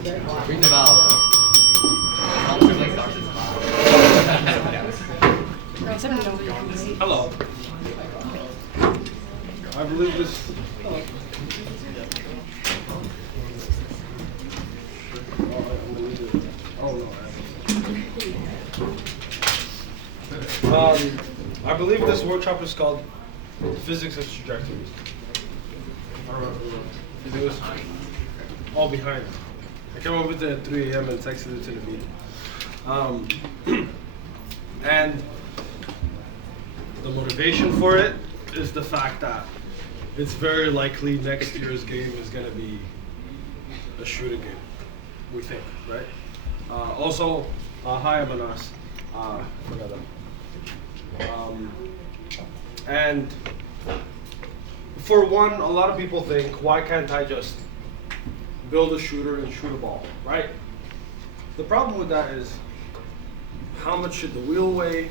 Ring the bell. Hello. I believe this. I believe this workshop is called Physics of Trajectories. I don't know. It was all behind. I came up with it at 3 a.m. and texted it to the meeting. And the motivation for it is the fact that it's very likely next year's game is going to be a shooting game, we think, right? Also, hi, I'm Anas. I forgot that. And for one, a lot of people think, why can't I just build a shooter and shoot a ball, right? The problem with that is, how much should the wheel weigh?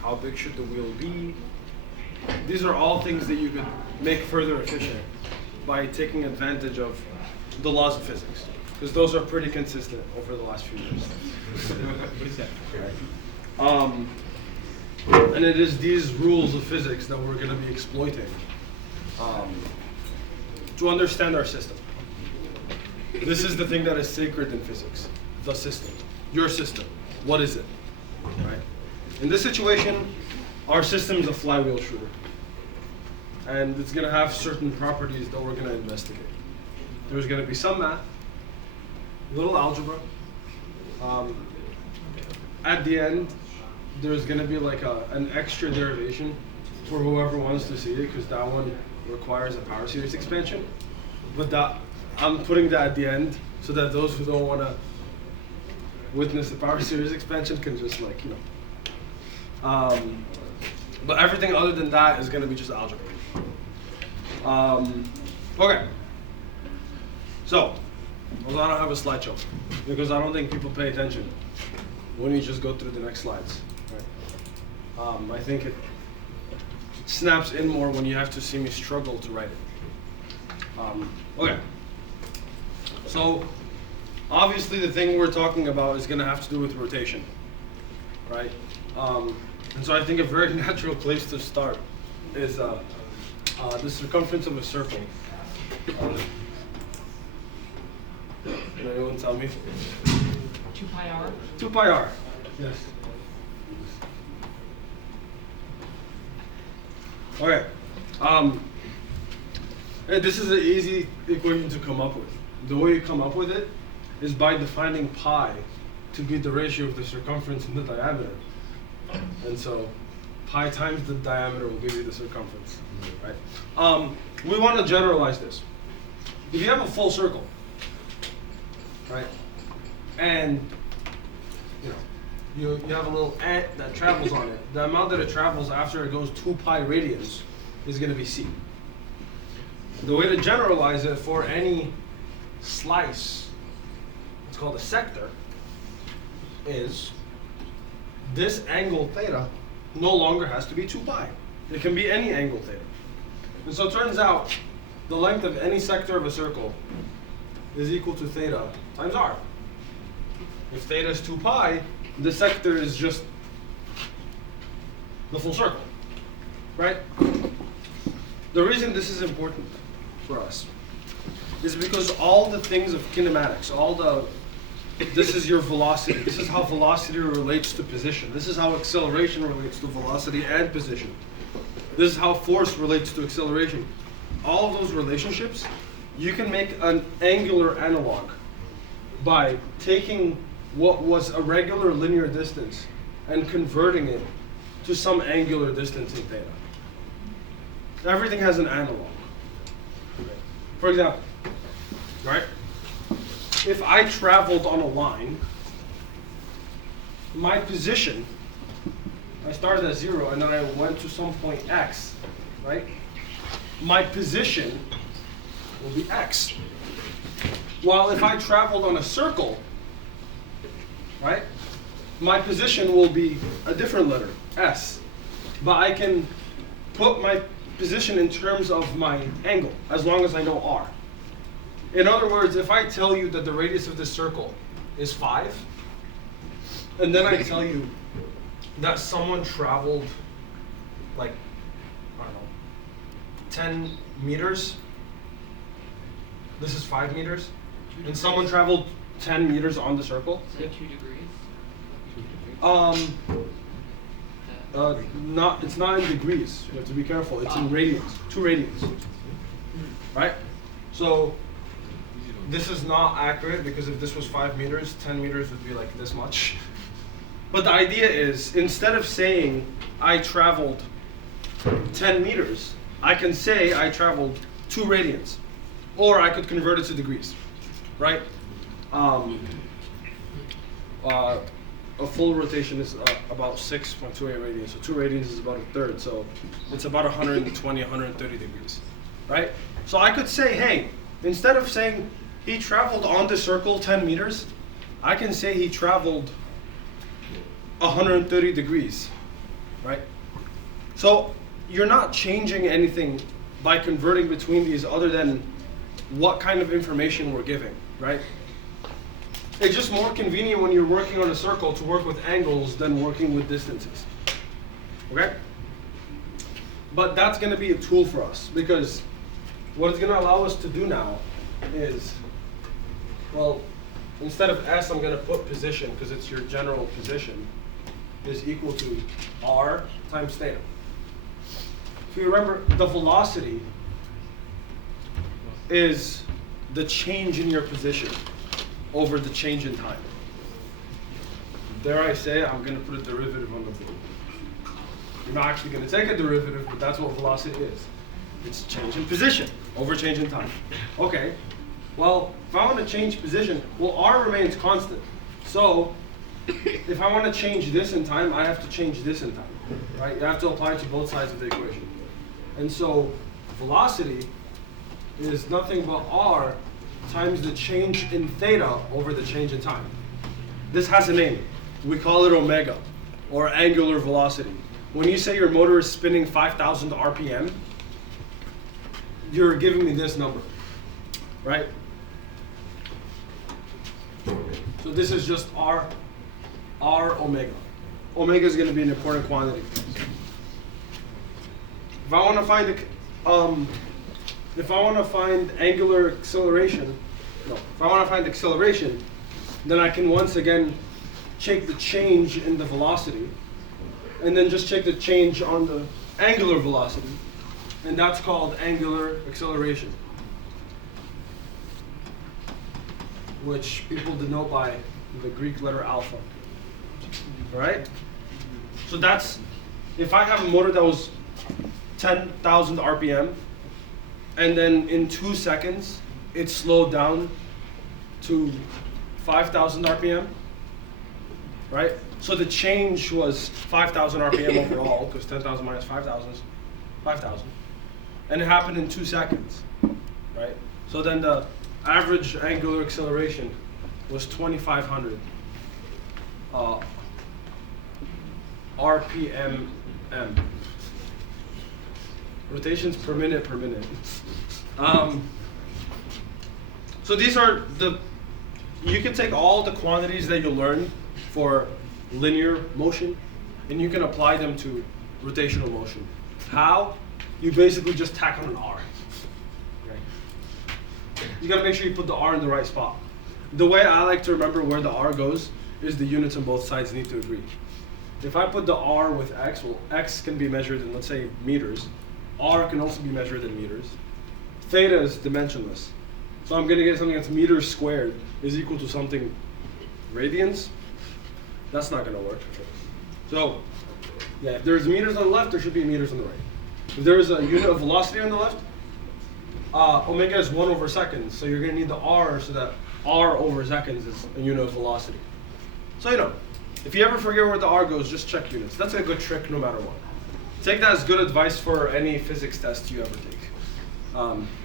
How big should the wheel be? These are all things that you could make further efficient by taking advantage of the laws of physics, because those are pretty consistent over the last few years. And it is these rules of physics that we're going to be exploiting to understand our system. This is the thing that is sacred in physics, the system, your system. What is it? Right? In this situation, our system is a flywheel shooter. And it's going to have certain properties that we're going to investigate. There's going to be some math, a little algebra. At the end, there's going to be like an extra derivation for whoever wants to see it, because that one requires a power series expansion. But that I'm putting that at the end so that those who don't want to witness the power series expansion can just but everything other than that is going to be just algebra. Okay. So, I don't have a slideshow because I don't think people pay attention when you just go through the next slides. Right? I think it snaps in more when you have to see me struggle to write it. Okay. So, obviously the thing we're talking about is going to have to do with rotation, right? And so I think a very natural place to start is the circumference of a circle. Can anyone tell me? 2 pi r? 2 pi r, yes. Okay. This is an easy equation to come up with. The way you come up with it is by defining pi to be the ratio of the circumference and the diameter. And so pi times the diameter will give you the circumference, right? We want to generalize this. If you have a full circle, right, and you have a little ant that travels on it, the amount that it travels after it goes 2 pi radians is going to be c. The way to generalize it for any slice, it's called a sector, is this angle theta no longer has to be 2 pi. It can be any angle theta. And so it turns out the length of any sector of a circle is equal to theta times r. If theta is 2 pi, the sector is just the full circle, right? The reason this is important for us is because all the things of kinematics, this is your velocity. This is how velocity relates to position. This is how acceleration relates to velocity and position. This is how force relates to acceleration. All of those relationships, you can make an angular analog by taking what was a regular linear distance and converting it to some angular distance in theta. Everything has an analog. For example, right? If I traveled on a line, my position, I started at 0 and then I went to some point x, right? My position will be x. While if I traveled on a circle, right, my position will be a different letter, s. But I can put my position in terms of my angle, as long as I know r. In other words, if I tell you that the radius of this circle is 5, and then I tell you that someone traveled like, I don't know, 10 meters, this is 5 meters, and someone traveled 10 meters on the circle. Is that 2 degrees? It's not in degrees. You have to be careful. It's in radians, 2 radians, right? So this is not accurate because if this was 5 meters, 10 meters would be like this much. But the idea is, instead of saying I traveled 10 meters, I can say I traveled 2 radians, or I could convert it to degrees, right? A full rotation is about 6.28 radians, so 2 radians is about a third, so it's about 120, 130 degrees, right? So I could say, hey, instead of saying he traveled on the circle 10 meters, I can say he traveled 130 degrees, right? So you're not changing anything by converting between these other than what kind of information we're giving, right? It's just more convenient when you're working on a circle to work with angles than working with distances, okay? But that's gonna be a tool for us because what it's gonna allow us to do now is, well, instead of S, I'm gonna put position because it's your general position, is equal to R times theta. If you remember, the velocity is the change in your position over the change in time. Dare I say, I'm going to put a derivative on the board. You're not actually going to take a derivative, but that's what velocity is. It's change in position over change in time. Okay, well, if I want to change position, well, R remains constant. So if I want to change this in time, I have to change this in time, right? You have to apply it to both sides of the equation. And so velocity is nothing but R times the change in theta over the change in time. This has a name. We call it omega, or angular velocity. When you say your motor is spinning 5,000 RPM, you're giving me this number, right? So this is just R omega. Omega is going to be an important quantity. If I want to find angular acceleration, then I can once again check the change in the velocity, and then just check the change on the angular velocity, and that's called angular acceleration, which people denote by the Greek letter alpha. All right? So that's, if I have a motor that was 10,000 RPM, and then in 2 seconds, it slowed down to 5,000 RPM, right? So the change was 5,000 RPM overall, because 10,000 minus 5,000 is 5,000. And it happened in 2 seconds, right? So then the average angular acceleration was 2,500 RPM. Rotations per minute. So these are you can take all the quantities that you learn for linear motion, and you can apply them to rotational motion. How? You basically just tack on an R. Okay. You gotta make sure you put the R in the right spot. The way I like to remember where the R goes is the units on both sides need to agree. If I put the R with X, well, X can be measured in, let's say, meters. R can also be measured in meters. Theta is dimensionless. So I'm gonna get something that's meters squared is equal to something radians. That's not gonna work. So, yeah, if there's meters on the left, there should be meters on the right. If there is a unit of velocity on the left, omega is 1 over seconds. So you're gonna need the R so that R over seconds is a unit of velocity. So if you ever forget where the R goes, just check units. That's a good trick no matter what. Take that as good advice for any physics test you ever take.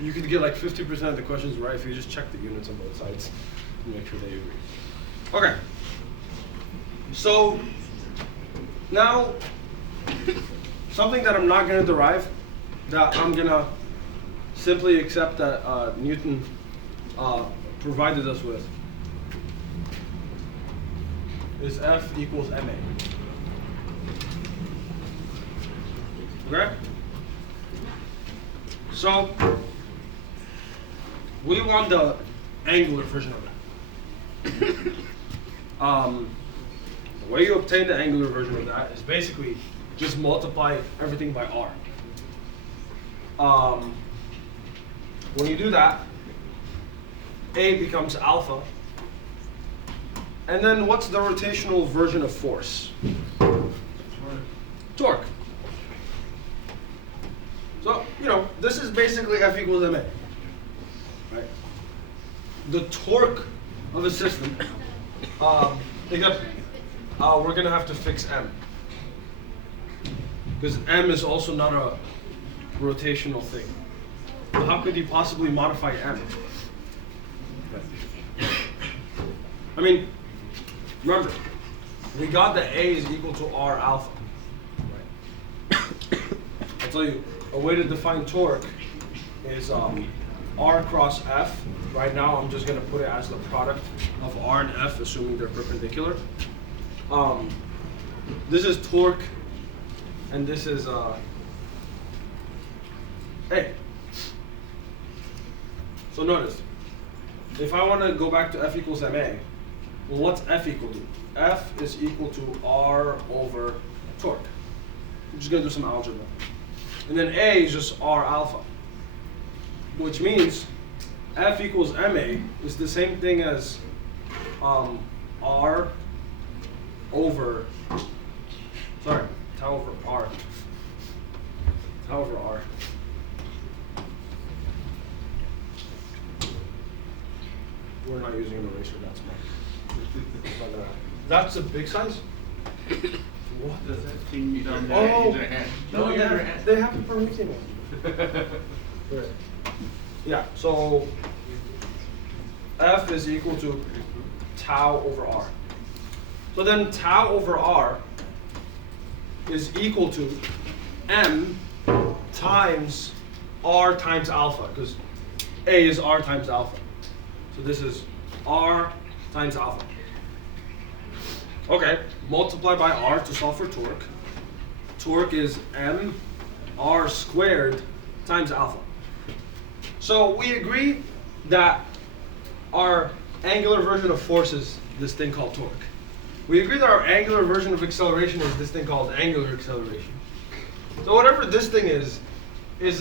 You could get like 50% of the questions right if you just check the units on both sides and make sure they agree. Okay. So now, something that I'm not going to derive, that I'm going to simply accept that Newton provided us with is F equals ma. Okay? So we want the angular version of that. The way you obtain the angular version of that is basically just multiply everything by r. When you do that, A becomes alpha. And then what's the rotational version of force? Torque. So, this is basically F equals ma. Right? The torque of a system, except we're going to have to fix m. Because m is also not a rotational thing. So how could you possibly modify m? I mean, remember, we got that A is equal to R alpha. Right? I'll tell you, a way to define torque is R cross F. Right now, I'm just going to put it as the product of R and F, assuming they're perpendicular. This is torque, and this is A. So notice, if I want to go back to F equals ma, well, what's F equal to? F is equal to R over torque. I'm just going to do some algebra. And then A is just R alpha, which means F equals ma is the same thing as R over, tau over R. Tau over R. We're not using an eraser, that's smart. But, that's a big size? What? Does that thing be down there? Use your hand. No, use your hand. they have it for mixing it. Right. Yeah, so F is equal to tau over R. So then tau over R is equal to m times R times alpha, because A is R times alpha. So this is R times alpha. Okay, multiply by R to solve for torque. Torque is m R squared times alpha. So we agree that our angular version of force is this thing called torque. We agree that our angular version of acceleration is this thing called angular acceleration. So whatever this thing is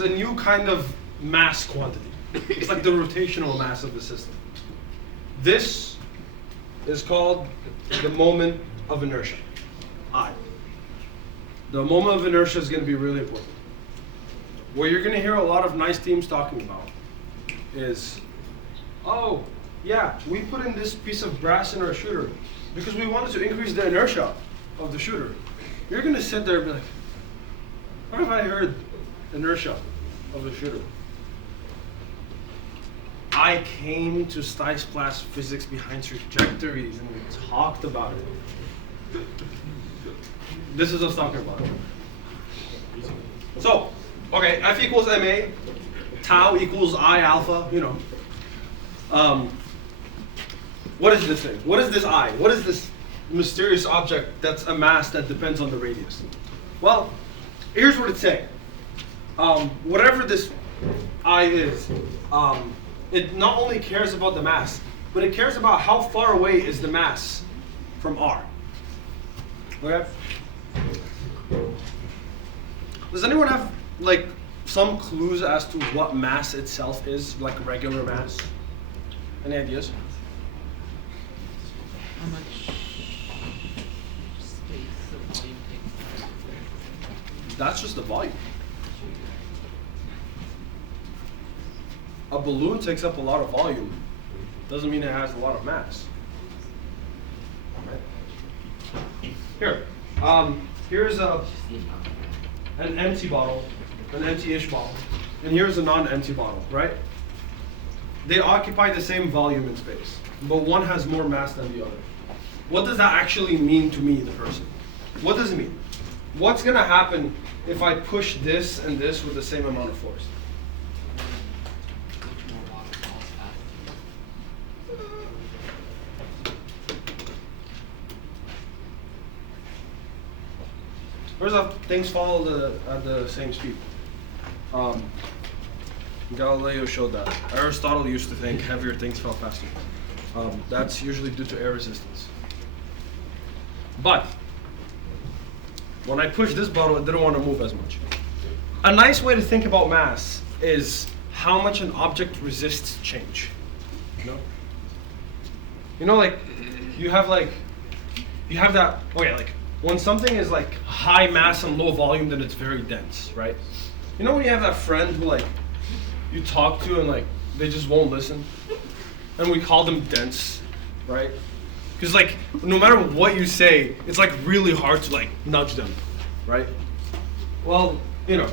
a new kind of mass quantity. It's like the rotational mass of the system. This is called the moment of inertia, I. The moment of inertia is going to be really important. What you're going to hear a lot of nice teams talking about is, oh, yeah, we put in this piece of brass in our shooter because we wanted to increase the inertia of the shooter. You're going to sit there and be like, what have I heard inertia of a shooter? I came to StuySplash physics behind trajectories and we talked about it. This is us talking about it. So, okay, F equals ma, tau equals I alpha, what is this thing? What is this I? What is this mysterious object that's a mass that depends on the radius? Well, here's what it's saying. Whatever this I is, it not only cares about the mass, but it cares about how far away is the mass from R. Okay? Does anyone have some clues as to what mass itself is, like regular mass? Any ideas? How much space the volume takes? That's just the volume. A balloon takes up a lot of volume. Doesn't mean it has a lot of mass. Right? Here, here's an empty bottle, an empty-ish bottle, and here's a non-empty bottle, right? They occupy the same volume in space, but one has more mass than the other. What does that actually mean to me, the person? What does it mean? What's gonna happen if I push this and this with the same amount of force? First off, things follow at the same speed. Galileo showed that. Aristotle used to think heavier things fell faster. That's usually due to air resistance. But when I pushed this bottle, it didn't want to move as much. A nice way to think about mass is how much an object resists change. You know, like you have that. Okay, like when something is like high mass and low volume, then it's very dense, right? You know when you have that friend who like you talk to and like they just won't listen, and we call them dense, right? Because like no matter what you say, it's like really hard to like nudge them, right? Well, you know,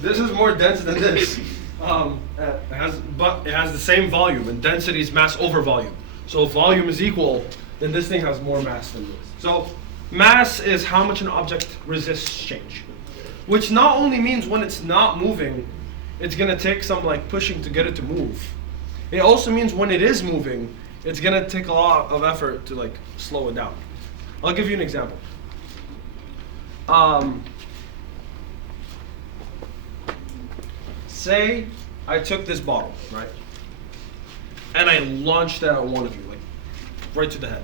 this is more dense than this. But it has the same volume, and density is mass over volume. So if volume is equal, then this thing has more mass than this. So mass is how much an object resists change, which not only means when it's not moving, it's gonna take some like pushing to get it to move. It also means when it is moving, it's gonna take a lot of effort to like slow it down. I'll give you an example. Say I took this bottle, right? And I launched it at one of you, like right to the head.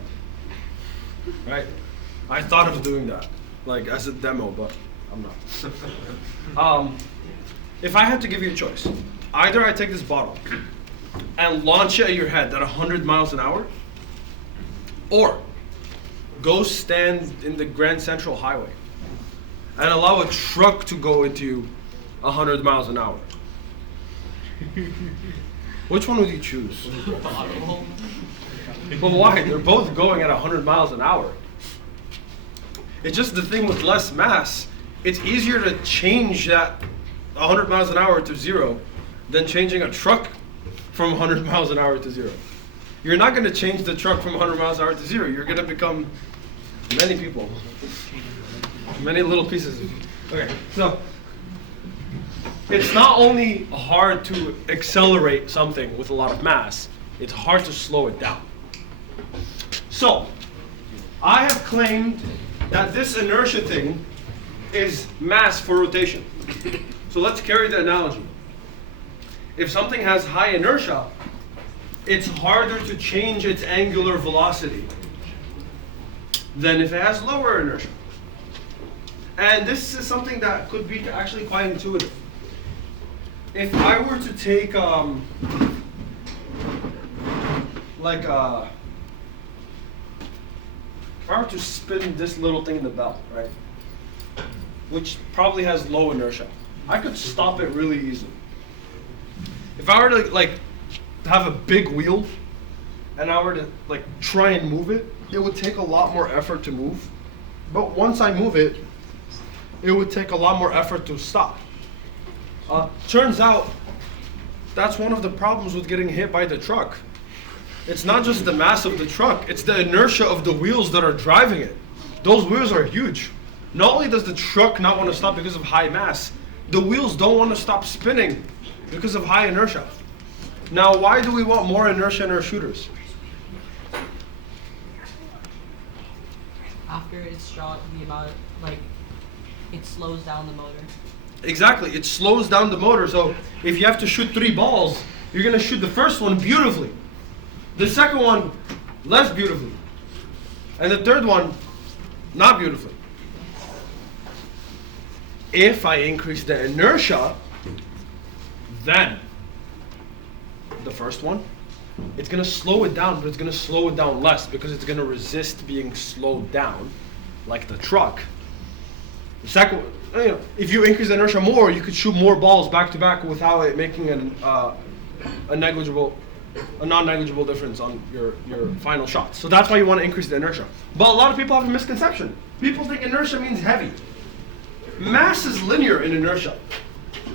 Right? I thought of doing that, like as a demo, but I'm not. If I had to give you a choice, either I take this bottle and launch it at your head at 100 miles an hour, or go stand in the Grand Central Highway and allow a truck to go into you 100 miles an hour. Which one would you choose? But why? They're both going at 100 miles an hour. It's just the thing with less mass, it's easier to change that 100 miles an hour to 0 than changing a truck from 100 miles an hour to 0. You're not going to change the truck from 100 miles an hour to 0. You're going to become many people. Many little pieces. Okay, so it's not only hard to accelerate something with a lot of mass, it's hard to slow it down. So, I have claimed that this inertia thing is mass for rotation. So let's carry the analogy. If something has high inertia, it's harder to change its angular velocity than if it has lower inertia. And this is something that could be actually quite intuitive. If I were to take if I were to spin this little thing in the belt, right, which probably has low inertia, I could stop it really easily. If I were to like have a big wheel and I were to like try and move it, it would take a lot more effort to move. But once I move it, it would take a lot more effort to stop. Turns out that's one of the problems with getting hit by the truck. It's not just the mass of the truck, it's the inertia of the wheels that are driving it. Those wheels are huge. Not only does the truck not want to stop because of high mass, the wheels don't want to stop spinning because of high inertia. Now, why do we want more inertia in our shooters? After it's shot, the amount, like, it slows down the motor. Exactly, it slows down the motor. So if you have to shoot 3 balls, you're going to shoot the first one beautifully, the second one less beautifully, and the third one not beautifully. If I increase the inertia, then the first one, it's going to slow it down, but it's going to slow it down less because it's going to resist being slowed down like the truck. The second, if you increase the inertia more, you could shoot more balls back to back without it making a non-negligible difference on your final shot. So that's why you want to increase the inertia. But a lot of people have a misconception. People think inertia means heavy. Mass is linear in inertia.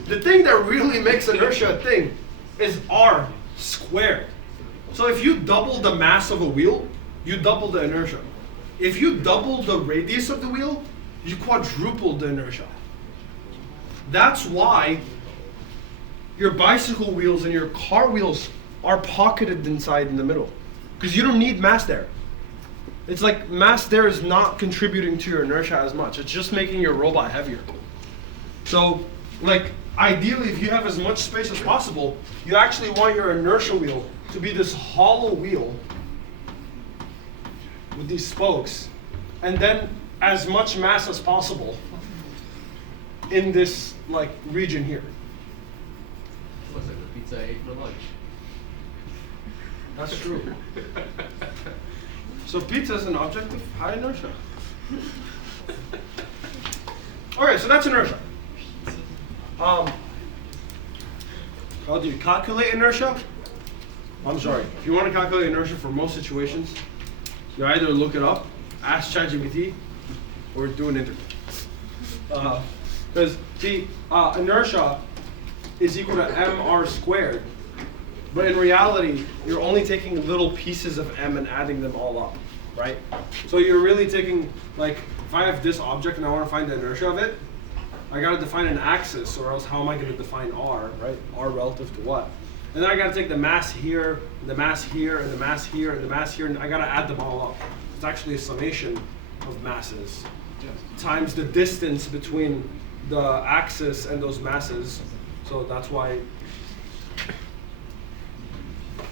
The thing that really makes inertia a thing is r squared. So if you double the mass of a wheel, you double the inertia. If you double the radius of the wheel, you quadruple the inertia. That's why your bicycle wheels and your car wheels are pocketed inside in the middle, because you don't need mass there. it's like mass there is not contributing to your inertia as much. It's just making your robot heavier. So, like, ideally, if you have as much space as possible, you actually want your inertia wheel to be this hollow wheel with these spokes, and then as much mass as possible in this like region here. Looks like the pizza I ate for lunch. That's true. So pizza is an object of high inertia. Okay, so that's inertia. How do you calculate inertia? I'm sorry. If you want to calculate inertia for most situations, you either look it up, ask ChatGPT, or do an integral. Because the inertia is equal to mr squared, but in reality, you're only taking little pieces of m and adding them all up, right? So you're really taking, like, if I have this object and I want to find the inertia of it, I got to define an axis, or else how am I going to define r, right? R relative to what? And then I got to take the mass here, and the mass here, and the mass here, and the mass here, and I got to add them all up. It's actually a summation of masses times the distance between the axis and those masses. So that's why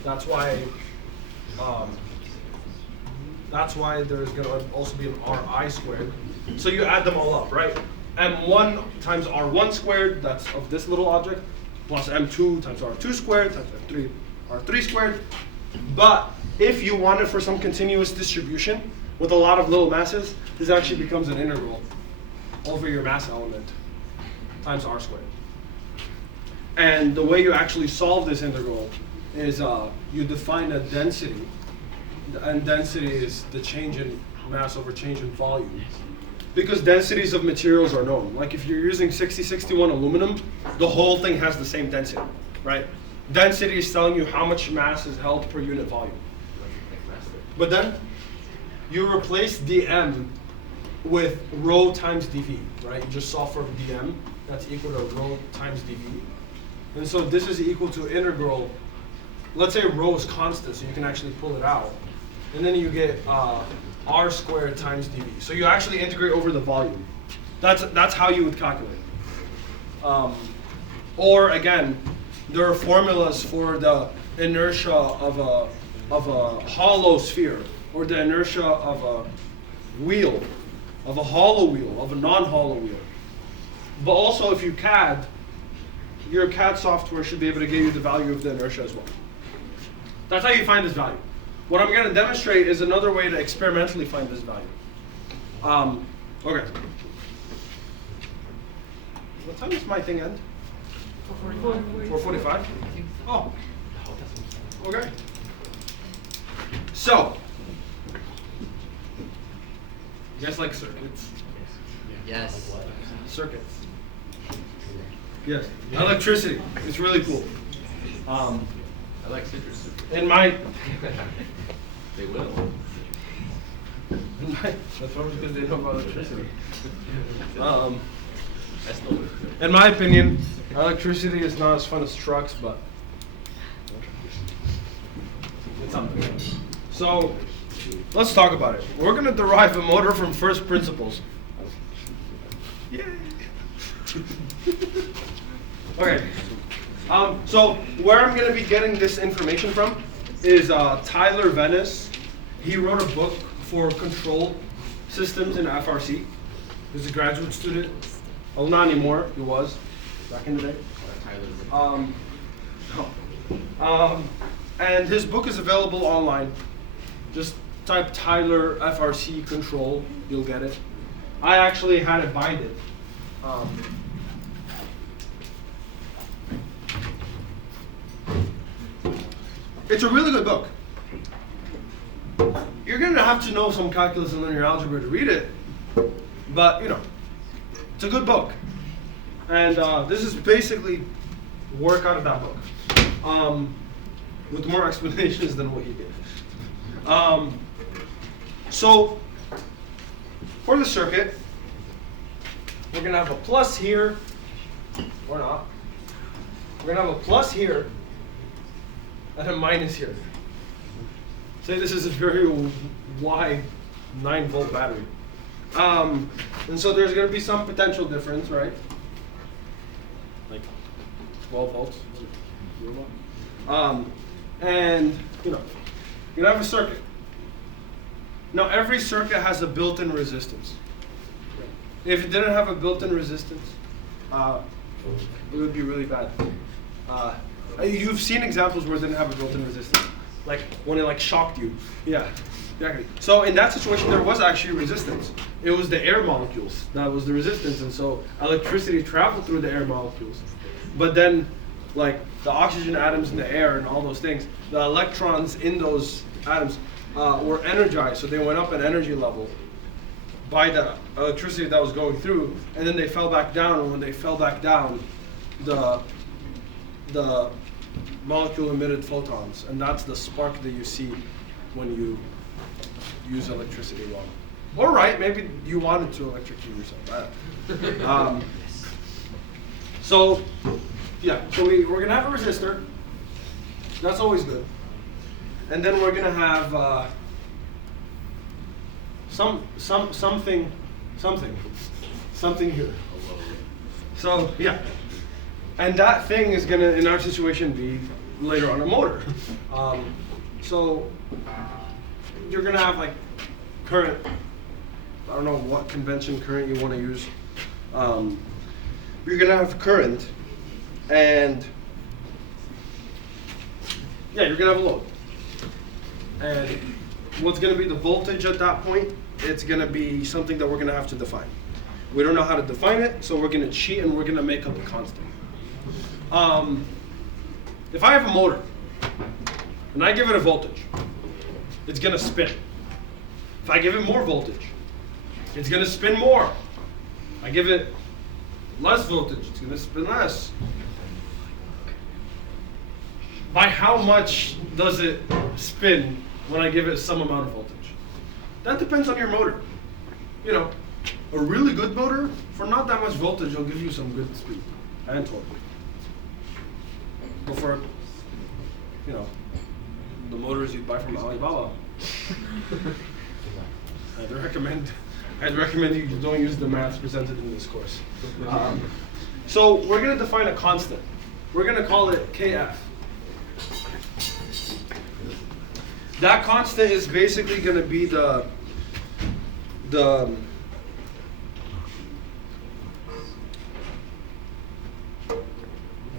there's going to also be an Ri squared. So you add them all up, right? M1 times R1 squared, that's of this little object, plus M2 times R2 squared times M3 R3 squared. But if you want it for some continuous distribution with a lot of little masses, this actually becomes an integral over your mass element times R squared. And the way you actually solve this integral is you define a density, and density is the change in mass over change in volume. Because densities of materials are known. Like if you're using 6061 aluminum, the whole thing has the same density, right? Density is telling you how much mass is held per unit volume. But then you replace dm with rho times dv, right? You just solve for dm, that's equal to rho times dv. And so this is equal to integral, let's say rho is constant, so you can actually pull it out. And then you get r squared times dv. So you actually integrate over the volume. That's how you would calculate. Or again, there are formulas for the inertia of a hollow sphere, or the inertia of a wheel, of a hollow wheel, of a non-hollow wheel. But also if you CAD, your CAD software should be able to give you the value of the inertia as well. That's how you find this value. What I'm going to demonstrate is another way to experimentally find this value. Okay. What time does my thing end? 4:45. Oh. Okay. So, you guys like circuits? Yes. Circuits. Yes. Electricity. It's really cool. I like citrus. In my They will. that's probably because they know about electricity. That's no. In my opinion, electricity is not as fun as trucks, but it's something. So let's talk about it. We're going to derive a motor from first principles. Yay! Okay. So where I'm going to be getting this information from is Tyler Venice. He wrote a book for control systems in FRC. He's a graduate student. Well, not anymore. He was back in the day. And his book is available online. Just type Tyler FRC control. You'll get it. I actually had it binded. It's a really good book. You're going to have to know some calculus and linear algebra to read it, but you know, it's a good book. And this is basically work out of that book, with more explanations than what he did. So for the circuit, we're going to have a plus here, or not. We're going to have a plus here, and a minus here. Say this is a very wide 9-volt battery. And so there's going to be some potential difference, right? Like 12 volts. And you're going to have a circuit. Now every circuit has a built-in resistance. If it didn't have a built-in resistance, it would be really bad. You've seen examples where it didn't have a built-in resistance, like when it shocked you. Yeah, exactly. So in that situation, there was actually resistance. It was the air molecules that was the resistance, and so electricity traveled through the air molecules. But then, like the oxygen atoms in the air and all those things, the electrons in those atoms were energized, so they went up in energy level by the electricity that was going through, and then they fell back down. And when they fell back down, the molecule emitted photons, and that's the spark that you see when you use electricity wrong. Or right, maybe you wanted to electrocute yourself. So yeah, so we're gonna have a resistor. That's always good. And then we're gonna have something here. So yeah, and that thing is gonna, in our situation, be later on a motor. So you're gonna have like current. I don't know what convention current you want to use. You're gonna have current, and yeah, you're gonna have a load. And what's gonna be the voltage at that point? It's gonna be something that we're gonna have to define. We don't know how to define it, so we're gonna cheat and we're gonna make up a constant. If I have a motor and I give it a voltage, it's gonna spin. If I give it more voltage, it's gonna spin more. I give it less voltage, it's gonna spin less. By how much does it spin when I give it some amount of voltage? That depends on your motor. You know, a really good motor, for not that much voltage, will give you some good speed and torque. But for, you know, the motors you'd buy from Alibaba, I'd recommend you don't use the maths presented in this course. So we're going to define a constant. We're going to call it Kf. That constant is basically going to be the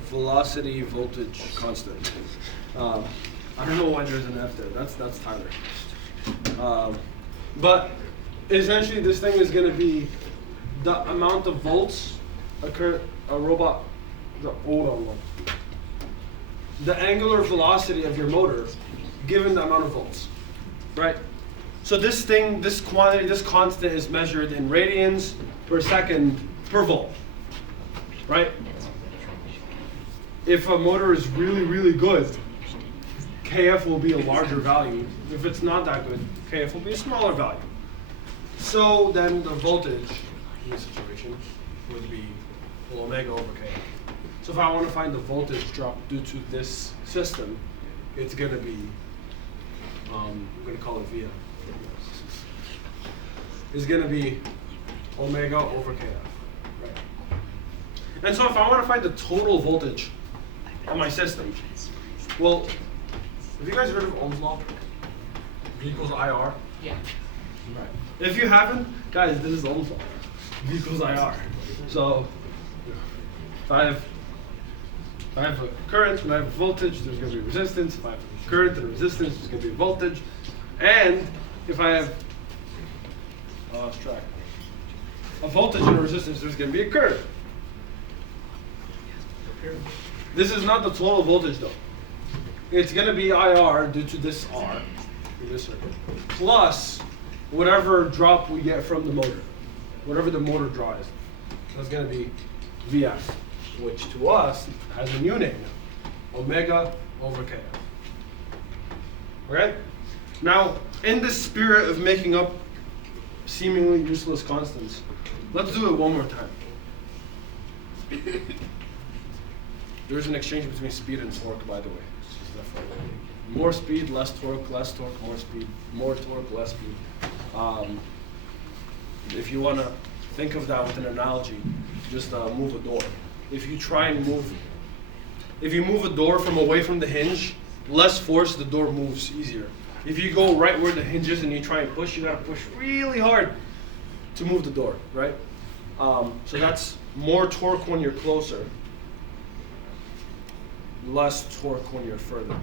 velocity voltage constant. I don't know why there's an F there. That's Tyler. But essentially, this thing is going to be the amount of volts a robot. The angular velocity of your motor, given the amount of volts, right? So this thing, this quantity, this constant is measured in radians per second per volt, right? If a motor is really, really good, Kf will be a larger value. If it's not that good, Kf will be a smaller value. So then the voltage in this situation would be omega over Kf. So if I want to find the voltage drop due to this system, it's going to be, I'm going to call it Via. It's going to be omega over Kf. Right? And so if I want to find the total voltage on my system, well, have you guys heard of Ohm's law? V equals IR? Yeah. Right. If you haven't, guys, this is Ohm's law. V equals IR. So if I have a current and I have a voltage, there's going to be resistance. If I have a current and a resistance, there's going to be voltage. And if I have a voltage and a resistance, there's going to be a current. This is not the total voltage though. It's going to be IR due to this R in this circuit, plus whatever drop we get from the motor, whatever the motor draws. That's going to be VF, which to us has a new name, omega over Kf. Okay? Now, in the spirit of making up seemingly useless constants, let's do it one more time. There's an exchange between speed and torque, by the way. More speed, less torque, more speed, more torque, less speed. If you want to think of that with an analogy, just move a door. If you try and if you move a door from away from the hinge, less force, the door moves easier. If you go right where the hinge is and you try and push, you gotta push really hard to move the door, right? So that's more torque when you're closer, less torque when you're further.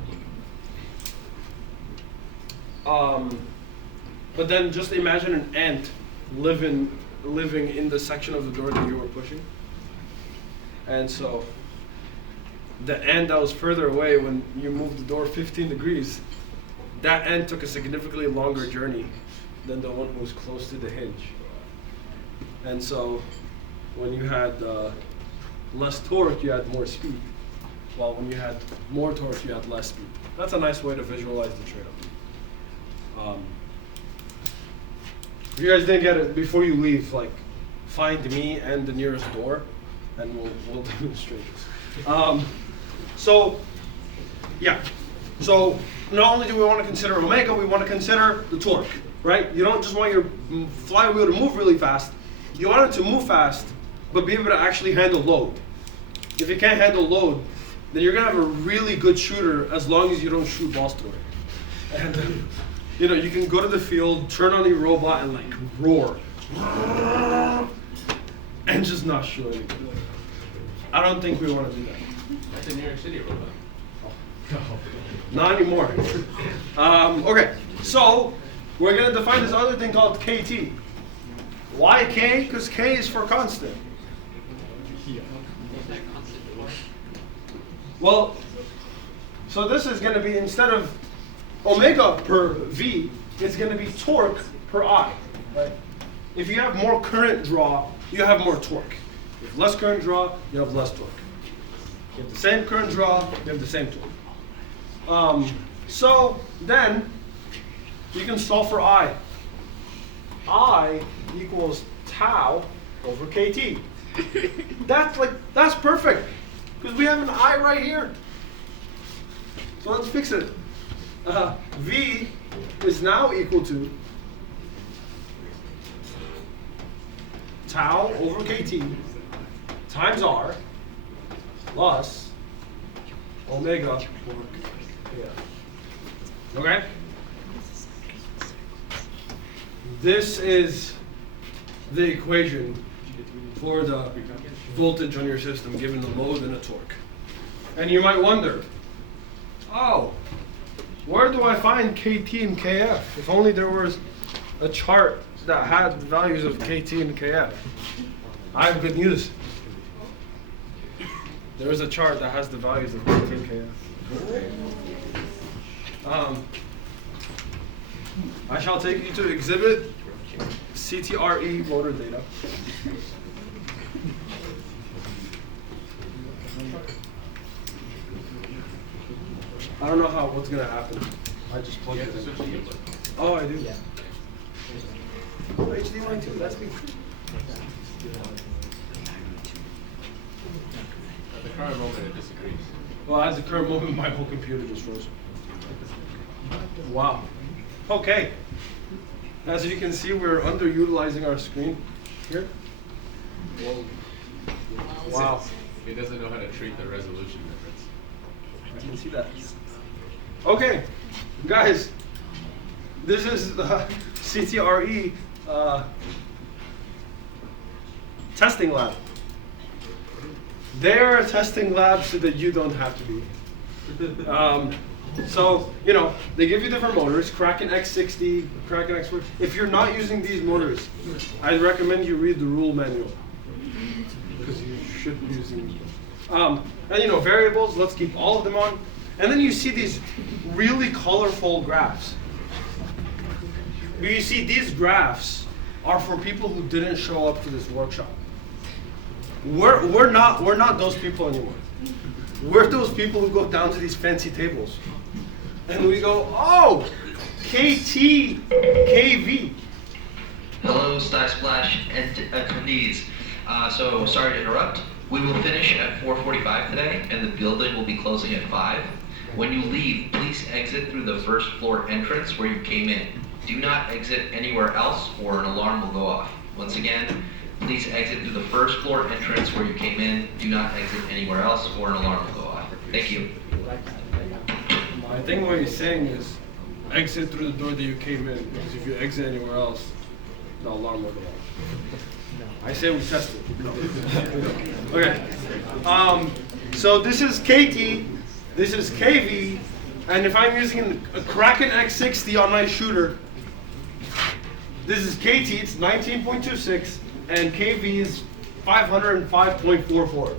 But then just imagine an ant living in the section of the door that you were pushing. And so the ant that was further away, when you moved the door 15 degrees, that ant took a significantly longer journey than the one who was close to the hinge. And so when you had less torque, you had more speed. While when you had more torque, you had less speed. That's a nice way to visualize the trade-off. If you guys didn't get it, before you leave, like, find me and the nearest door, and we'll demonstrate this. So, yeah. So not only do we want to consider omega, we want to consider the torque, right? You don't just want your flywheel to move really fast. You want it to move fast, but be able to actually handle load. If you can't handle load, then you're gonna have a really good shooter as long as you don't shoot balls through it. And you can go to the field, turn on your robot, and like roar, and just not shoot anything. I don't think we want to do that. That's a New York City robot. Not anymore. Okay, so we're going to define this other thing called KT. Why K? Because K is for constant. Well, so this is going to be, instead of omega per V, it's going to be torque per I. Right? If you have more current draw, you have more torque. If you have less current draw, you have less torque. If you have the same current draw, you have the same torque. So then you can solve for I. I equals tau over KT. That's perfect, because we have an I right here. So let's fix it. V is now equal to tau over KT times R plus omega over KF. Okay? This is the equation for the voltage on your system given the load and the torque. And you might wonder, oh, where do I find KT and KF? If only there was a chart that had values of KT and KF. I have good news. There is a chart that has the values of KT and KF. I shall take you to exhibit CTRE motor data. I don't know what's gonna happen. I just plugged it in. Oh, I do. Yeah. Oh, HDMI too. That's me. At the current moment, it disagrees. Well, at the current moment, my whole computer just froze. Wow. Okay. As you can see, we're underutilizing our screen here. Well, Wow. It doesn't know how to treat the resolution difference. I can see that. Okay, guys, this is the CTRE testing lab. They're a testing lab so that you don't have to be. So, they give you different motors, Kraken X60, Kraken X40. If you're not using these motors, I recommend you read the rule manual, because you should be using them. And variables, let's keep all of them on. And then you see these really colorful graphs. But you see, these graphs are for people who didn't show up to this workshop. We're not those people anymore. We're those people who go down to these fancy tables. And we go, oh, KT, KV. Hello, StuySplash attendees. So sorry to interrupt. We will finish at 4:45 today, and the building will be closing at 5. When you leave, please exit through the first floor entrance where you came in. Do not exit anywhere else or an alarm will go off. Once again, please exit through the first floor entrance where you came in. Do not exit anywhere else or an alarm will go off. Thank you. I think what he's saying is exit through the door that you came in, because if you exit anywhere else, the alarm will go off. I say we test it. No. Okay. So this is KT, this is KV, and if I'm using a Kraken X60 on my shooter, this is KT, it's 19.26, and KV is 505.44.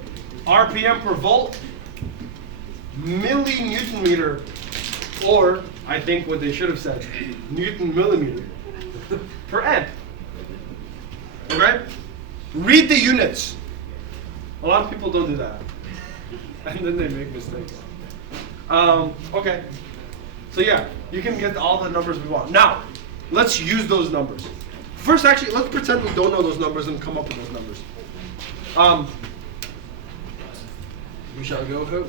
RPM per volt, milli-Newton meter, or I think what they should have said, Newton millimeter per amp. Okay? Read the units. A lot of people don't do that. And then they make mistakes. Okay. So yeah, you can get all the numbers we want. Now, let's use those numbers. First, actually, let's pretend we don't know those numbers and come up with those numbers. We shall go who?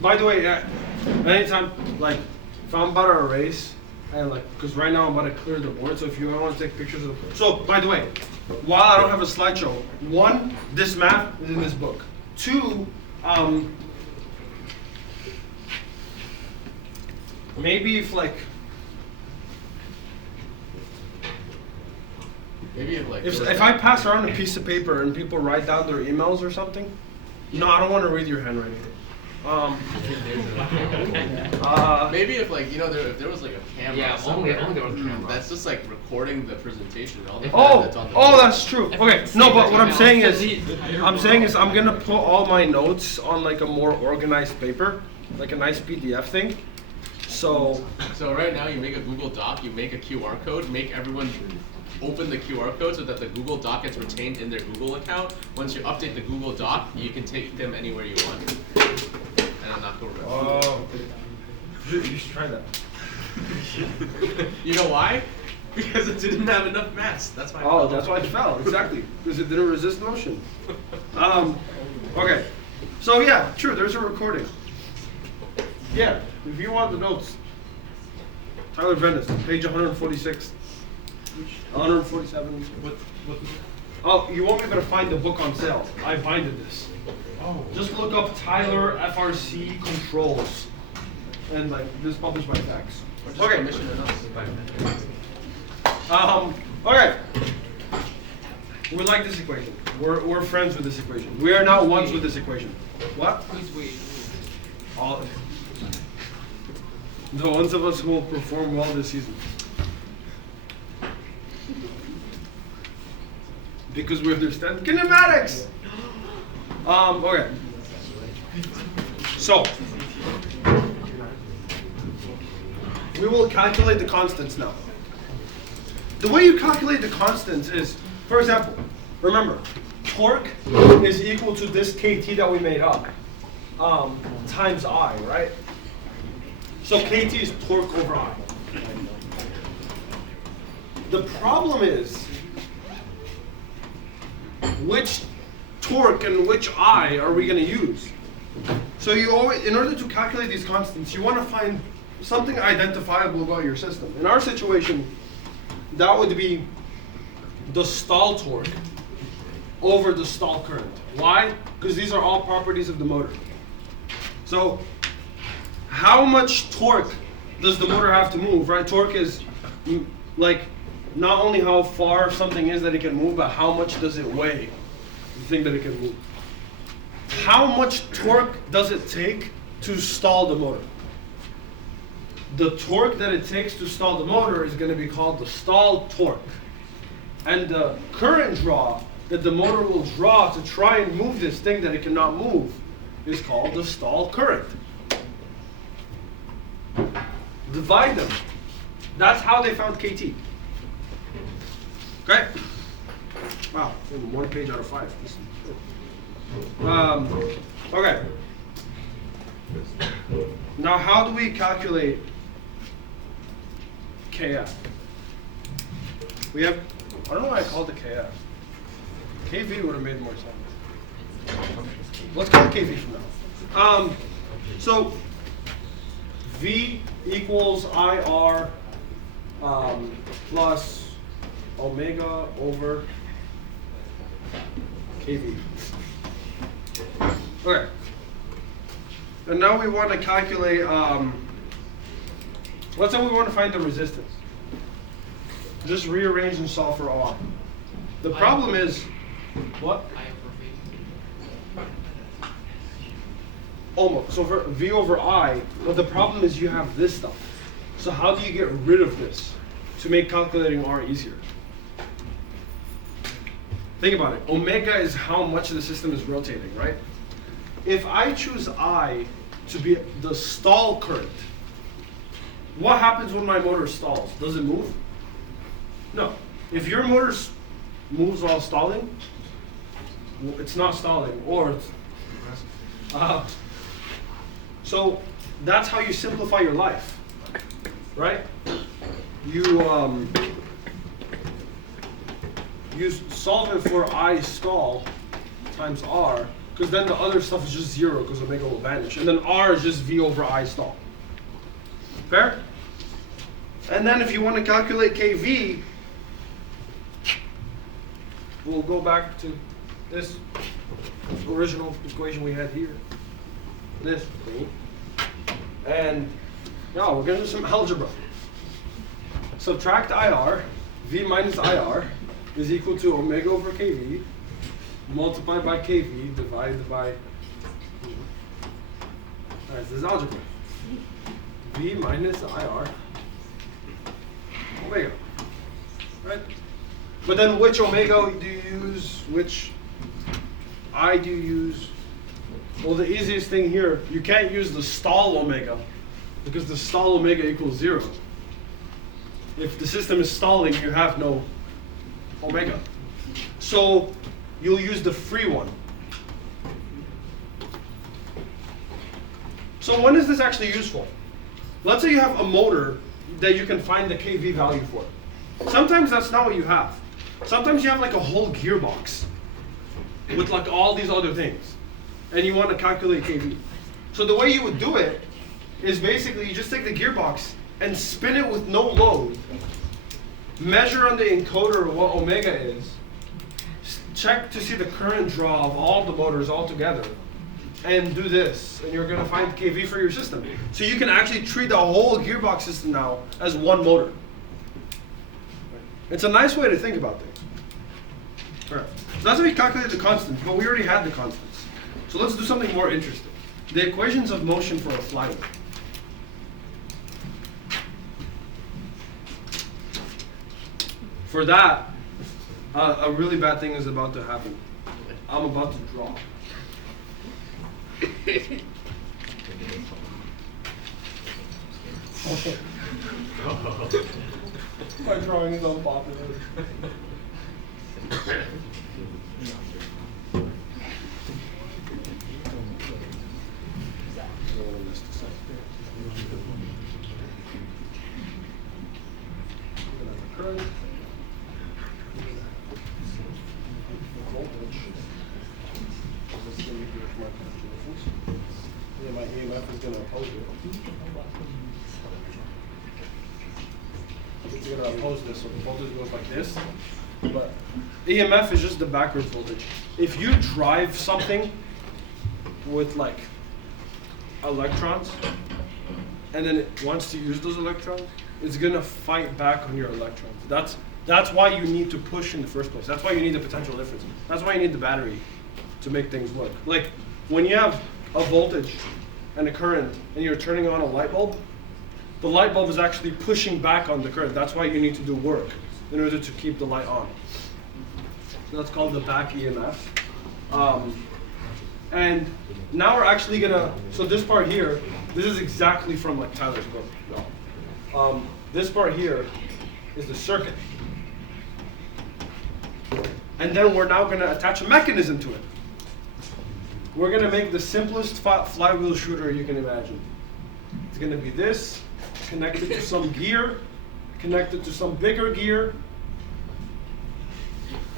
By the way, anytime, like, if I'm about to erase, and like, because right now I'm about to clear the board, so if you want to take pictures of the, so by the way, while I don't have a slideshow, one, this math is in this book. Two, maybe if like, if I pass around a piece of paper and people write down their emails or something, no, I don't want to read your handwriting. Maybe if like if there was like a camera. Yeah, only there was a camera. That's just like recording the presentation. All the Oh, that's on the oh, that's true. Okay, no, but what I'm saying is, I'm gonna put all my notes on like a more organized paper, like a nice PDF thing. So right now you make a Google Doc, you make a QR code, make everyone open the QR code so that the Google Doc gets retained in their Google account. Once you update the Google Doc, you can take them anywhere you want. And I'm not going to. Oh, you should try that. You know why? Because it didn't have enough mass. That's why. Oh, that's why it fell. Exactly, because it didn't resist motion. Okay, so yeah, true. There's a recording. Yeah, if you want the notes, Tyler Venice, page 146, 147. Oh, you won't be able to find the book on sale. I binded this. Oh. Just look up Tyler FRC controls, and like this is published by Tax. Okay. Okay. We like this equation. We're friends with this equation. We are now ones with this equation. What? Who's we? All the ones of us who will perform well this season. Because we understand kinematics. Okay. So we will calculate the constants now. The way you calculate the constants is, for example, remember, torque is equal to this KT that we made up times I, right? So KT is torque over I. The problem is which torque and which I are we going to use? So you always, in order to calculate these constants, you want to find something identifiable about your system. In our situation, that would be the stall torque over the stall current. Why? Because these are all properties of the motor. So how much torque does the motor have to move, right? Torque is like not only how far something is that it can move, but how much does it weigh, the thing that it can move. How much torque does it take to stall the motor? The torque that it takes to stall the motor is going to be called the stall torque. And the current draw that the motor will draw to try and move this thing that it cannot move is called the stall current. Divide them. That's how they found KT. Okay? Wow, 1 page out of 5. Okay. Now, how do we calculate KF? We have, I don't know why I called it KF. KV would have made more sense. let's call it KV for now. So V equals IR plus omega over KV. Okay. And now we want to calculate, let's say we want to find the resistance. Just rearrange and solve for R. The problem is, what? Almost. So for V over I, but the problem is you have this stuff. So how do you get rid of this to make calculating R easier? Think about it. Omega is how much the system is rotating, right? If I choose I to be the stall current, what happens when my motor stalls? Does it move? No. If your motor moves while stalling, it's not stalling, or it's, so that's how you simplify your life, right? You solve it for I stall times R, because then the other stuff is just 0 because omega will vanish. And then R is just V over I stall. Fair? And then if you want to calculate KV, we'll go back to this original equation we had here. This thing. And now we're going to do some algebra. Subtract IR, V minus IR is equal to omega over KV multiplied by KV divided by, all right, this is algebra. V minus IR omega, right? But then which omega do you use? Which I do you use? Well, the easiest thing here, you can't use the stall omega because the stall omega equals 0. If the system is stalling, you have no omega. So you'll use the free one. So when is this actually useful? Let's say you have a motor that you can find the KV value for. Sometimes that's not what you have. Sometimes you have like a whole gearbox with like all these other things, and you want to calculate KV. So the way you would do it is basically you just take the gearbox and spin it with no load, measure on the encoder what omega is, check to see the current draw of all the motors all together, and do this, and you're going to find KV for your system. So you can actually treat the whole gearbox system now as one motor. It's a nice way to think about things. All right. So that's how we calculate the constants, but we already had the constants. So let's do something more interesting. The equations of motion for a flywheel. For that, a really bad thing is about to happen. I'm about to draw. My drawing is unpopular. Current. Voltage. This is going to be my calculations. Yeah, my EMF is going to oppose it. It's going to oppose this, so the voltage goes like this. But EMF is just the backwards voltage. If you drive something with like electrons, and then it wants to use those electrons, it's going to fight back on your electrons. That's why you need to push in the first place. That's why you need the potential difference. That's why you need the battery to make things work. Like when you have a voltage and a current and you're turning on a light bulb, the light bulb is actually pushing back on the current. That's why you need to do work in order to keep the light on. So that's called the back EMF. And now we're actually gonna, so this part here, this is exactly from like Tyler's book. This part here is the circuit. And then we're now gonna attach a mechanism to it. We're gonna make the simplest flywheel shooter you can imagine. It's gonna be this, connected to some gear, connected to some bigger gear,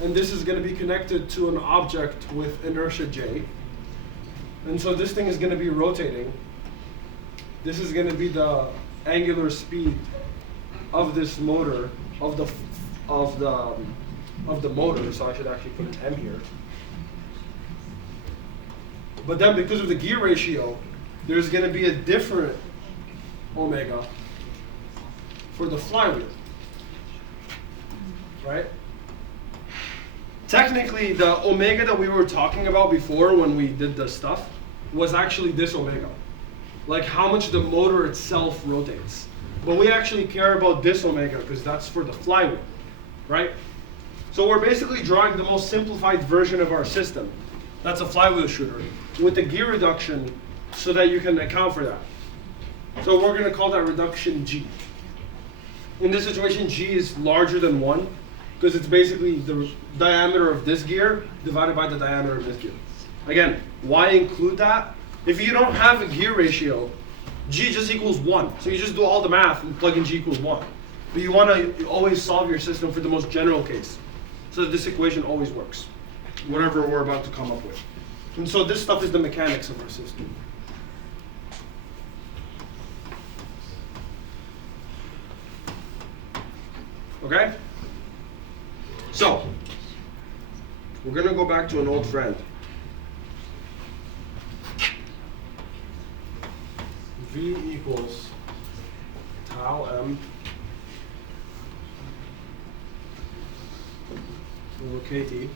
and this is going to be connected to an object with inertia J. And so this thing is going to be rotating. This is going to be the angular speed of this motor, of the motor. So I should actually put an M here. But then because of the gear ratio, there's going to be a different omega for the flywheel, right? Technically, the omega that we were talking about before when we did the stuff was actually this omega, like how much the motor itself rotates. But we actually care about this omega because that's for the flywheel, right? So we're basically drawing the most simplified version of our system. That's a flywheel shooter with the gear reduction so that you can account for that. So we're going to call that reduction G. In this situation, G is larger than 1 because it's basically the diameter of this gear divided by the diameter of this gear. Again, why include that? If you don't have a gear ratio, G just equals 1. So you just do all the math and plug in G equals 1. But you want to always solve your system for the most general case. So that this equation always works, whatever we're about to come up with. And so this stuff is the mechanics of our system. Okay? So, we're going to go back to an old friend. V equals tau m over kt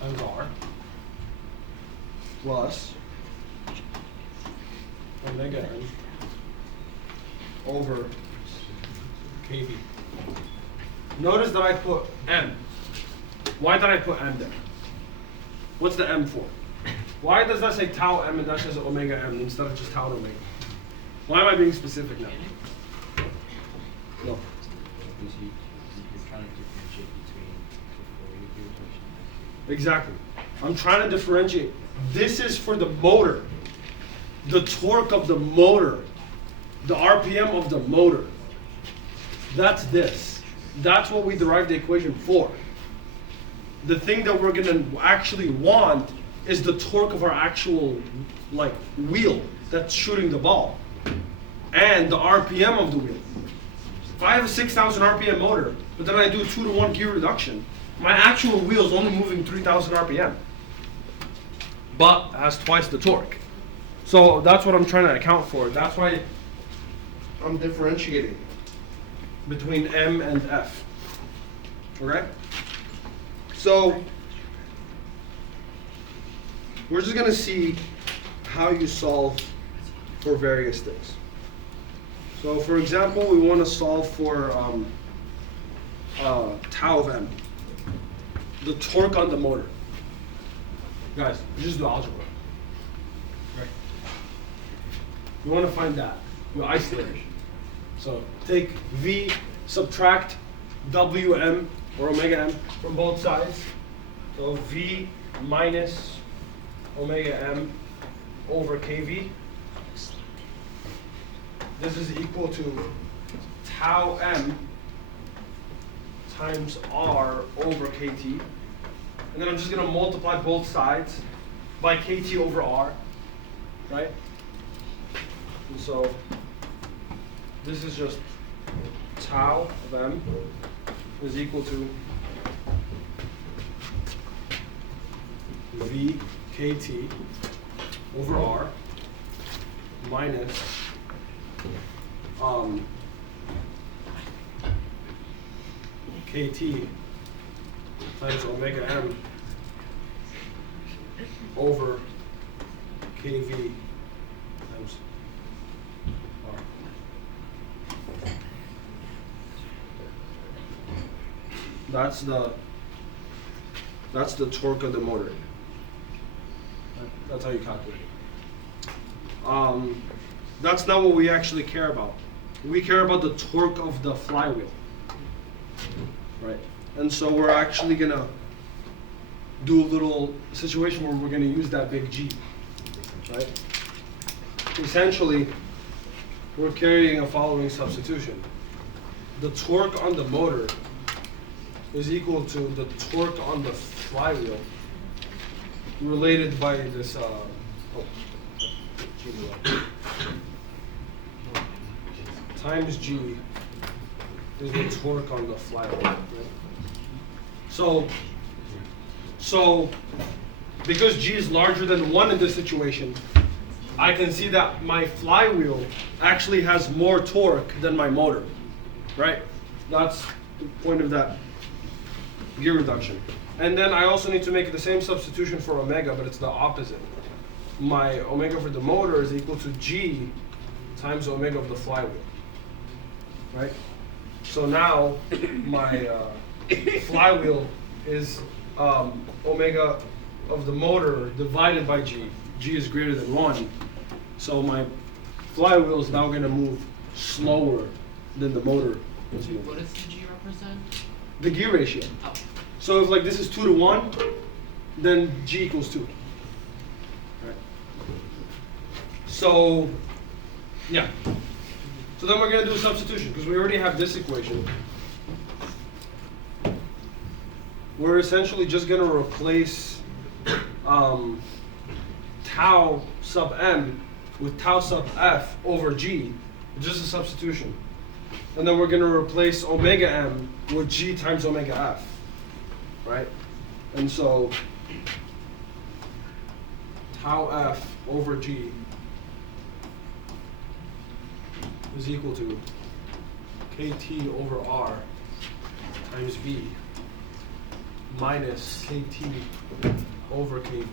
times r plus omega n over kv. Notice that I put m. Why did I put m there? What's the m for? Why does that say tau m and that says omega m instead of just tau and omega? Why am I being specific now? No. Because you're trying to differentiate between the rotation. Exactly. I'm trying to differentiate. This is for the motor. The torque of the motor. The RPM of the motor. That's this. That's what we derived the equation for. The thing that we're going to actually want is the torque of our actual wheel that's shooting the ball. And the RPM of the wheel. If I have a 6,000 RPM motor, but then I do a 2-to-1 gear reduction, my actual wheel is only moving 3,000 RPM. But it has twice the torque. So that's what I'm trying to account for. That's why I'm differentiating between M and F. Okay? So we're just going to see how you solve for various things. So for example, we want to solve for tau of m, the torque on the motor. Guys, we just do algebra. Right? We want to find that. We isolate it. So take V, subtract Wm, or omega m, from both sides. So V minus omega m over kV. This is equal to tau m times r over kt. And then I'm just going to multiply both sides by kt over r, right? And so this is just tau of m is equal to v kt over r minus kt times omega m over kv times r. That's the torque of the motor. That's how you calculate it. That's not what we actually care about. We care about the torque of the flywheel, right? And so we're actually gonna do a little situation where we're gonna use that big G, right? Essentially, we're carrying a following substitution. The torque on the motor is equal to the torque on the flywheel related by this, G times G is the torque on the flywheel. Right? So because G is larger than 1 in this situation, I can see that my flywheel actually has more torque than my motor, right? That's the point of that gear reduction. And then I also need to make the same substitution for omega, but it's the opposite. My omega for the motor is equal to G times omega of the flywheel, right? So now my flywheel is omega of the motor divided by G. G is greater than 1. So my flywheel is now going to move slower than the motor is moving. What does the G represent? The gear ratio. Oh. So if like this is 2 to 1, then G equals 2. Right. So, yeah. So then we're going to do a substitution because we already have this equation. We're essentially just going to replace tau sub m with tau sub f over G, just a substitution. And then we're going to replace omega m with G times omega f, right? And so tau f over G is equal to kt over r times v minus kt over kv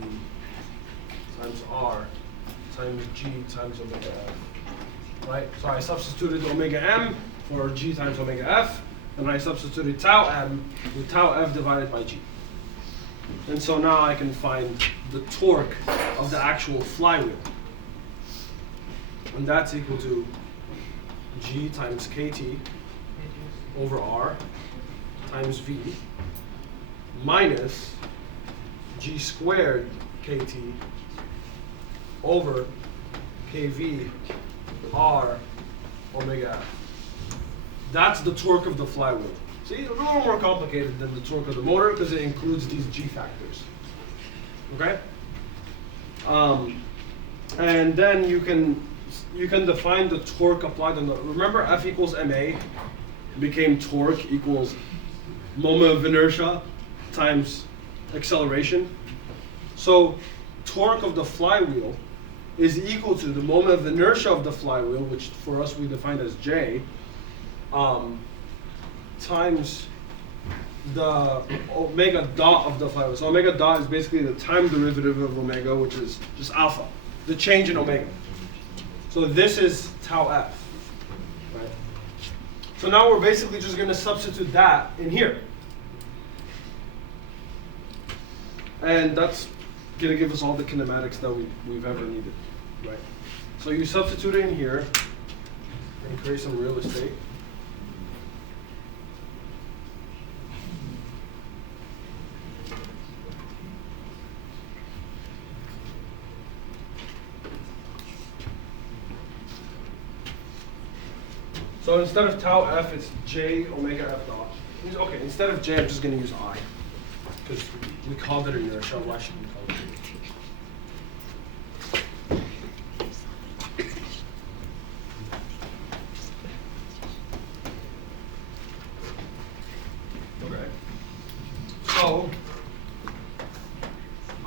times r times G times omega f, right? So I substituted omega m for G times omega f, and I substituted tau m with tau f divided by G. And so now I can find the torque of the actual flywheel. And that's equal to G times kt over r times v minus G squared kt over kv r omega f. That's the torque of the flywheel. See, a little more complicated than the torque of the motor because it includes these G factors. Okay? And then you can define the torque applied on the, remember F equals ma became torque equals moment of inertia times acceleration. So torque of the flywheel is equal to the moment of inertia of the flywheel, which for us we defined as J, times the omega dot of the flywheel. So omega dot is basically the time derivative of omega, which is just alpha, the change in omega. So this is tau f, right? So now we're basically just going to substitute that in here. And that's going to give us all the kinematics that we've ever needed, right? So you substitute it in here and create some real estate. So instead of tau f, it's j omega f dot. Okay, instead of j, I'm just going to use I. Because we called it inertia. Why should we call it okay. So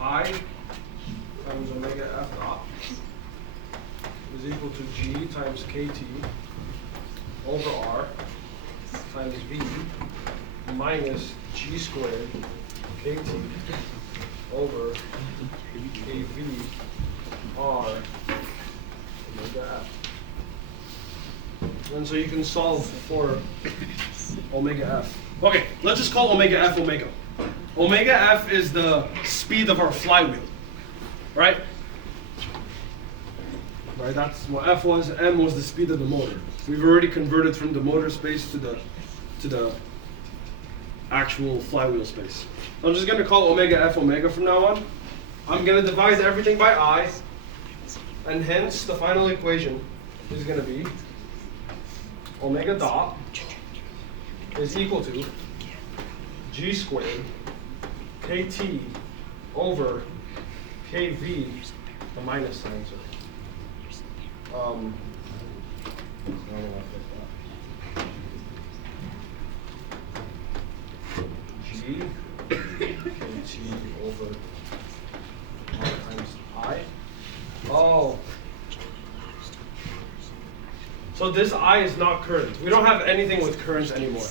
I times omega f dot is equal to g times kt over r times v minus g squared kt over kv r omega f. And so you can solve for omega f. Okay, let's just call omega f omega. Omega f is the speed of our flywheel, right? Right, that's what f was. M was the speed of the motor. We've already converted from the motor space to the actual flywheel space. I'm just going to call omega f omega from now on. I'm going to divide everything by I, and hence the final equation is going to be omega dot is equal to g squared kt over kv, the minus sign, sorry. G kt over r times I. Oh. So this I is not current. We don't have anything with current anymore.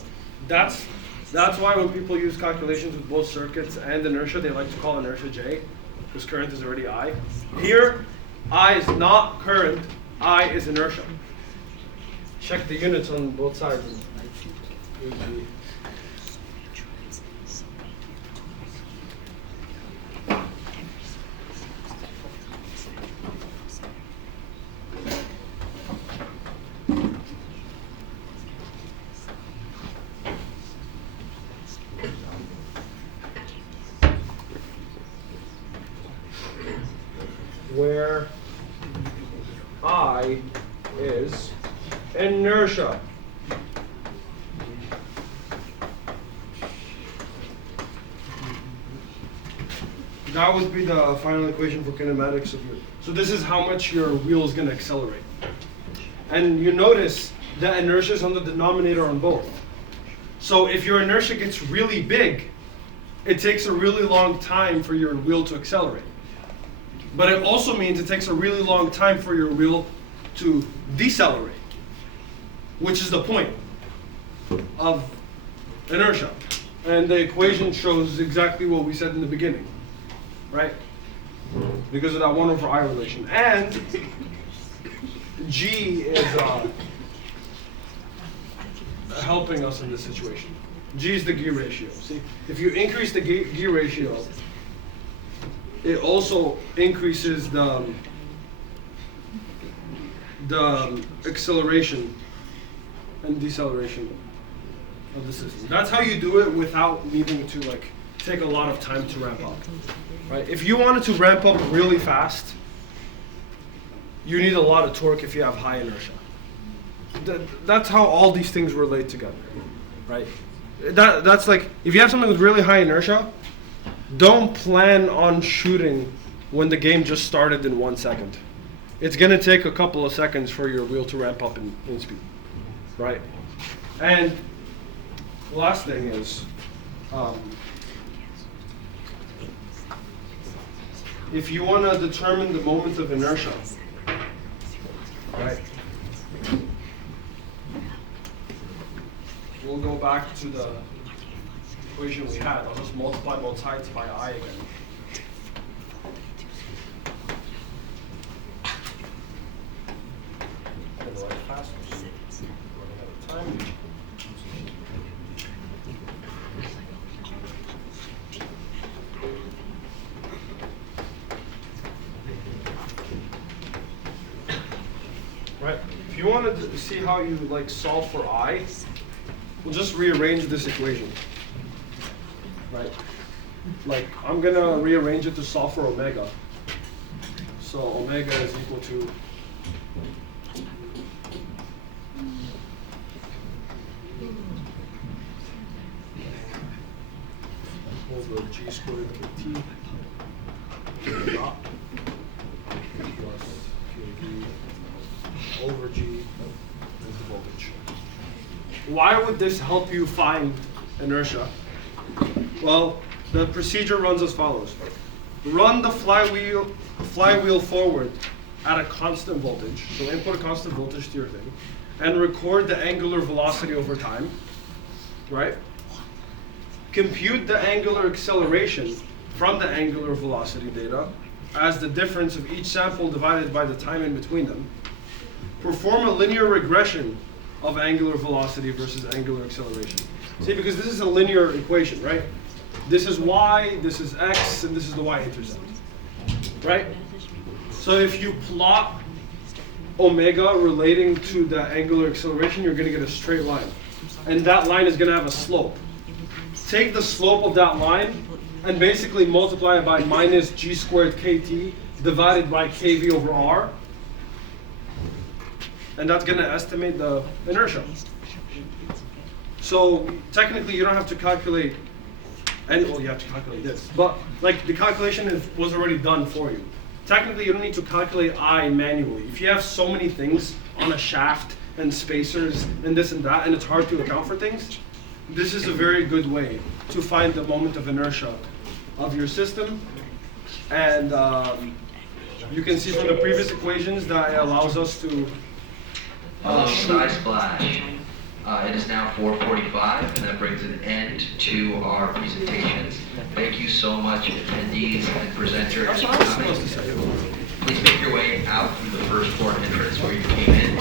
That's why when people use calculations with both circuits and inertia, they like to call inertia J, because current is already I. Here, I is not current, I is inertia. Check the units on both sides. Where I is inertia. That would be the final equation for kinematics of your. So this is how much your wheel is going to accelerate. And you notice that inertia is on the denominator on both. So if your inertia gets really big, it takes a really long time for your wheel to accelerate. But it also means it takes a really long time for your wheel to decelerate, which is the point of inertia. And the equation shows exactly what we said in the beginning, right? Because of that 1 over I relation. And G is helping us in this situation. G is the gear ratio. See, if you increase the gear ratio, it also increases the acceleration and deceleration of the system. That's how you do it without needing to like take a lot of time to ramp up. Right? If you wanted to ramp up really fast, you need a lot of torque if you have high inertia. That's how all these things relate together, right? That's like, if you have something with really high inertia, don't plan on shooting when the game just started in 1 second. It's gonna take a couple of seconds for your wheel to ramp up in speed, right? And the last thing is, if you want to determine the moment of inertia, right? We'll go back to the equation we had. I'll just multiply both sides by I again. And write fast. Running out of time. Right. If you wanted to see how you like solve for I, we'll just rearrange this equation. Right? Like, I'm gonna rearrange it to solve for omega. So omega is equal to over G squared kt dot plus kV over G is the voltage. Why would this help you find inertia? Well, the procedure runs as follows. Run the flywheel forward at a constant voltage. So input a constant voltage to your thing. And record the angular velocity over time. Right? Compute the angular acceleration from the angular velocity data as the difference of each sample divided by the time in between them. Perform a linear regression of angular velocity versus angular acceleration. See, because this is a linear equation, right? This is y, this is x, and this is the y-intercept, right? So if you plot omega relating to the angular acceleration, you're going to get a straight line. And that line is going to have a slope. Take the slope of that line and basically multiply it by minus g squared kt divided by kv over r. And that's going to estimate the inertia. So technically, you don't have to calculate And well, you have to calculate this, but like the calculation was already done for you. Technically, you don't need to calculate I manually. If you have so many things on a shaft and spacers and this and that, and it's hard to account for things, this is a very good way to find the moment of inertia of your system. And you can see from the previous equations that it allows us to Hello, StuySplash. It is now 4:45, and that brings an end to our presentations. Thank you so much, attendees and presenters. That's what I was supposed to say. Please make your way out through the first floor entrance where you came in.